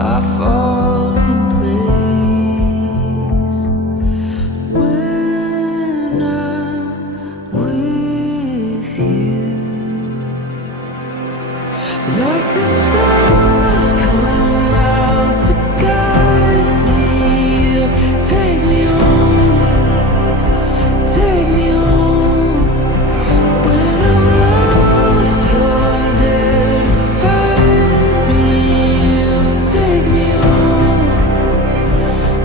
I fall in place when I'm with you. Like the stars come out to guide me, take me home, take me home. When I'm lost, you're there to find me. Take me home,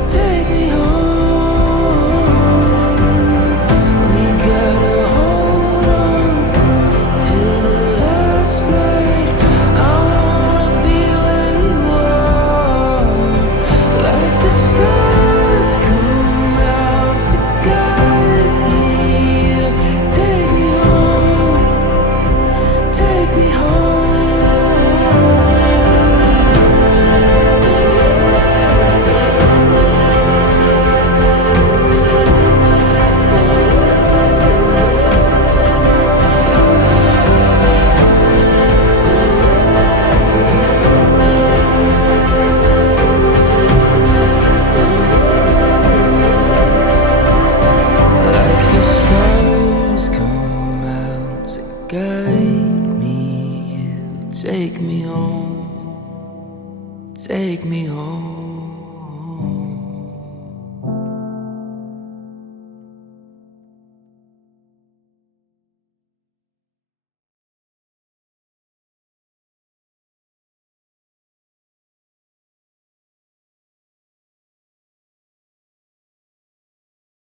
take me home. We gotta hold on till the last light. I wanna be where you are. Like the stars come out to guide me. Take me home, take me home. Like the stars come out to guide me. You take me home, take me home.